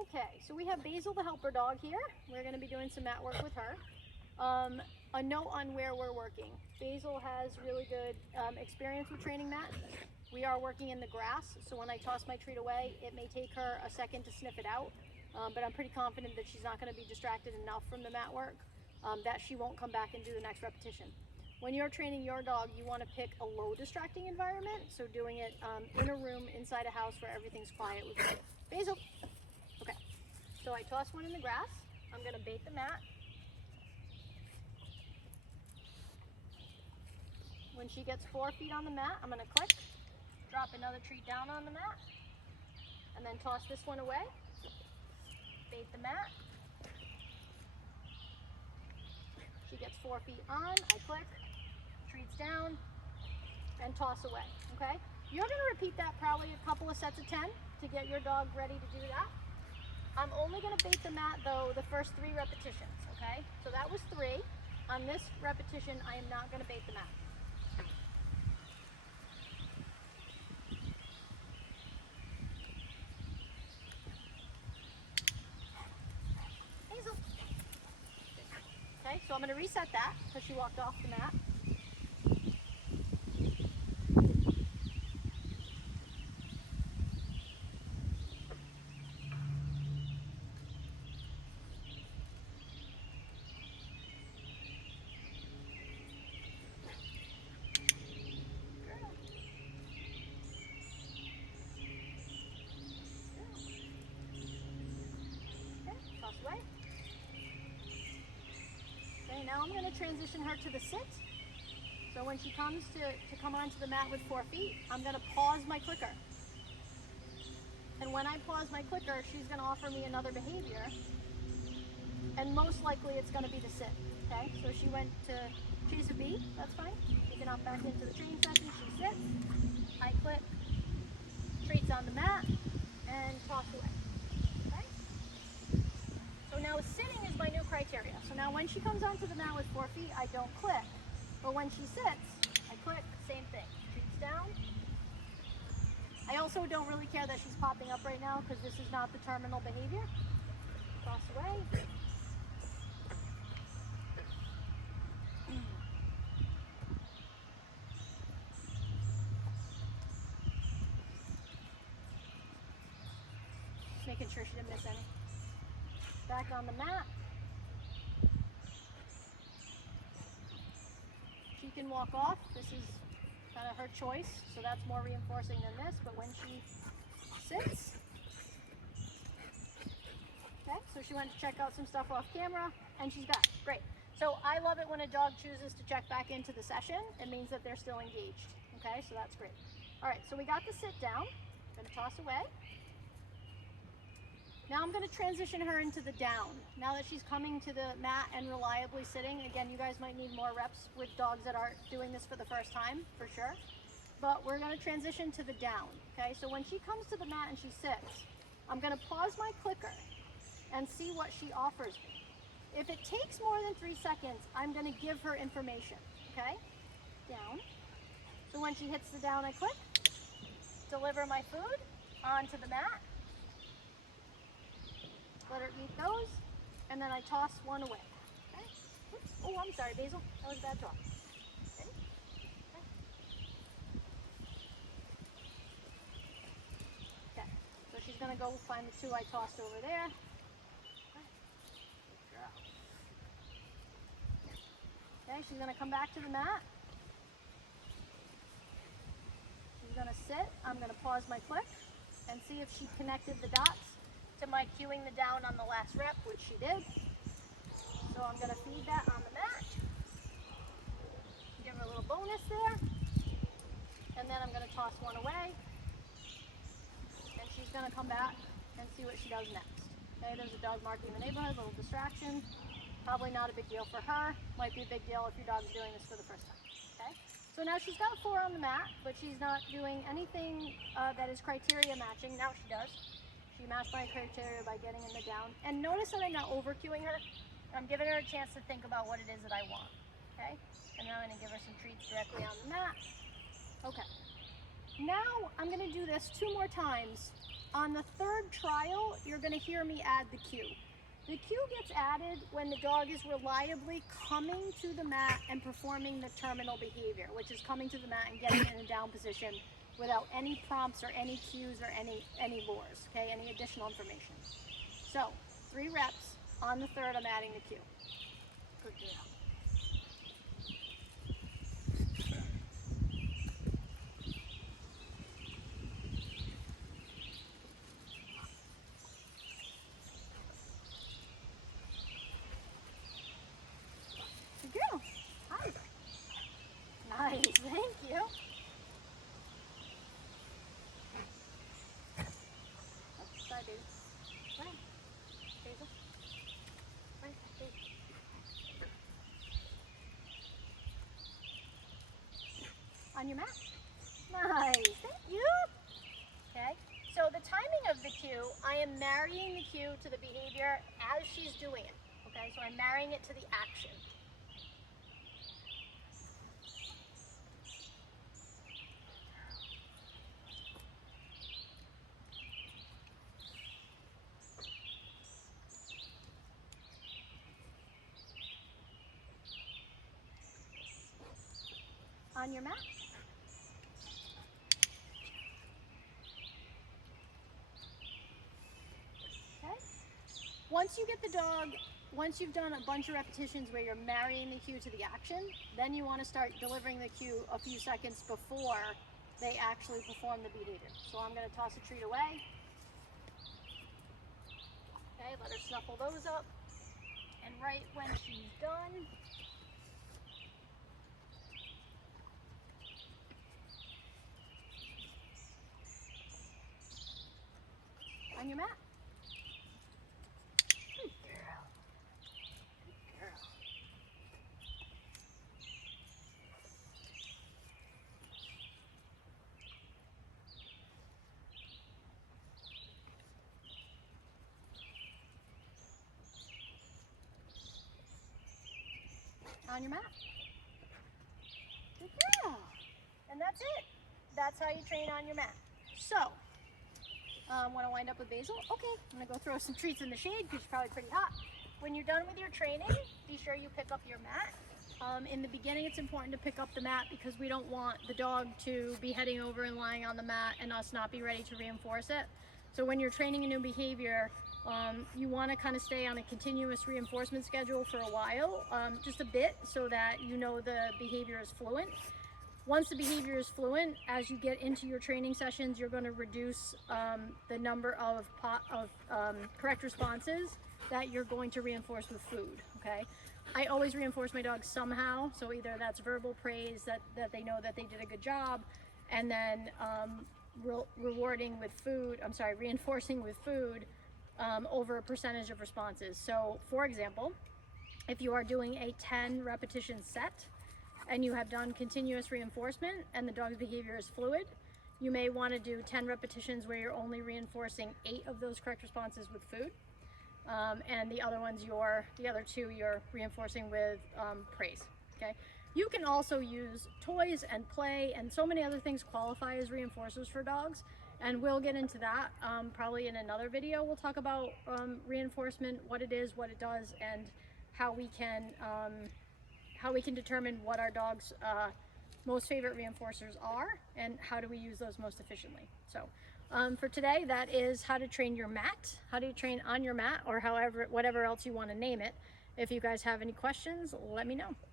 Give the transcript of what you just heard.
Okay, so we have Basil the helper dog here. We're going to be doing some mat work with her. A note on where we're working. Basil has really good experience with training Matt. We are working in the grass, so when I toss my treat away, it may take her a second to sniff it out, but I'm pretty confident that she's not going to be distracted enough from the mat work that she won't come back and do the next repetition. When you're training your dog, you want to pick a low distracting environment, so doing it in a room inside a house where everything's quiet would be good. Basil! Okay, so I toss one in the grass. I'm going to bait the mat. When she gets 4 feet on the mat, I'm going to click, drop another treat down on the mat, and then toss this one away. Bait the mat. She gets 4 feet on, I click, treats down, and toss away, okay? You're going to repeat that probably a couple of sets of 10 to get your dog ready to do that. I'm only going to bait the mat, though, the first 3 repetitions, okay? So that was 3. On this repetition, I am not going to bait the mat. Hazel. Okay, so I'm going to reset that because she walked off the mat. Away. Okay, now I'm going to transition her to the sit. So when she comes to come onto the mat with 4 feet, I'm going to pause my clicker. And when I pause my clicker, she's going to offer me another behavior. And most likely it's going to be the sit. Okay, so she went to chase a bee. That's fine. She can hop back into the training session. She sits. I click, treats on the mat, and toss away. So now sitting is my new criteria. So now when she comes onto the mat with 4 feet, I don't click. But when she sits, I click, same thing. Treats down. I also don't really care that she's popping up right now because this is not the terminal behavior. Toss away. Just making sure she didn't miss any. Back on the mat. She can walk off. This is kind of her choice, so that's more reinforcing than this. But when she sits, okay, so she went to check out some stuff off camera, and she's back. Great. So I love it when a dog chooses to check back into the session. It means that they're still engaged. Okay, so that's great. All right, so we got the sit down. I'm gonna toss away. Now I'm going to transition her into the down. Now that she's coming to the mat and reliably sitting, again, you guys might need more reps with dogs that are doing this for the first time, for sure. But we're going to transition to the down, okay? So when she comes to the mat and she sits, I'm going to pause my clicker and see what she offers me. If it takes more than 3 seconds, I'm going to give her information, okay? Down. So when she hits the down, I click, deliver my food onto the mat. Let her eat those, and then I toss one away. Okay. Oops. Oh, I'm sorry, Basil. That was a bad toss. Okay. Okay. So she's going to go find the 2 I tossed over there. Okay, she's going to come back to the mat. She's going to sit. I'm going to pause my click and see if she connected the dots to my cueing the down on the last rep, which she did. So I'm going to feed that on the mat. Give her a little bonus there. And then I'm going to toss one away. And she's going to come back and see what she does next. Okay, there's a dog marking the neighborhood, a little distraction. Probably not a big deal for her. Might be a big deal if your dog's doing this for the first time. Okay, so now she's got 4 on the mat, but she's not doing anything that is criteria matching. Now she does. She matched my criteria by getting in the down. And notice that I'm not over cueing her. I'm giving her a chance to think about what it is that I want. Okay? And then I'm going to give her some treats directly on the mat. Okay. Now I'm going to do this 2 more times On the third trial, you're going to hear me add the cue. The cue gets added when the dog is reliably coming to the mat and performing the terminal behavior, which is coming to the mat and getting in a down position without any prompts or any cues or any lures, okay, any additional information. So 3 reps. On the third, I'm adding the cue. Good girl. Good girl. Hi. Nice. Thank you. Sorry, baby. Come on. Basil. Come on, baby. On your mat. Nice. Thank you. Okay. So the timing of the cue, I am marrying the cue to the behavior as she's doing it. Okay. So I'm marrying it to the action. On your mat. Okay. Once you get the dog, once you've done a bunch of repetitions where you're marrying the cue to the action, then you want to start delivering the cue a few seconds before they actually perform the behavior. So I'm going to toss a treat away. Okay, let her snuffle those up. And right when she's done, on your mat. Good girl. Good girl. On your mat. Good girl. And that's it. That's how you train on your mat. So, want to wind up with Basil? Okay, I'm going to go throw some treats in the shade because you're probably pretty hot. When you're done with your training, be sure you pick up your mat. In the beginning, it's important to pick up the mat because we don't want the dog to be heading over and lying on the mat and us not be ready to reinforce it. So when you're training a new behavior, you want to kind of stay on a continuous reinforcement schedule for a while, just a bit, so that you know the behavior is fluent. Once the behavior is fluent, as you get into your training sessions, you're going to reduce the number of correct responses that you're going to reinforce with food, okay? I always reinforce my dogs somehow, so either that's verbal praise, that they know that they did a good job, and then reinforcing with food over a percentage of responses. So, for example, if you are doing a 10 repetition set, and you have done continuous reinforcement and the dog's behavior is fluid, you may want to do 10 repetitions where you're only reinforcing 8 of those correct responses with food. And the other two you're reinforcing with praise, okay? You can also use toys and play, and so many other things qualify as reinforcers for dogs, and we'll get into that probably in another video. We'll talk about reinforcement, what it is, what it does, and how we can determine what our dog's most favorite reinforcers are and how do we use those most efficiently. So for today, that is how to train your mat, how to train on your mat, or whatever else you want to name it. If you guys have any questions, let me know.